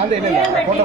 அந்த இல்லை இல்லை ஃபோட்டோ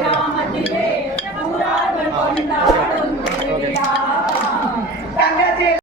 கொண்டாமதிலே ஊரார் கொண்டாட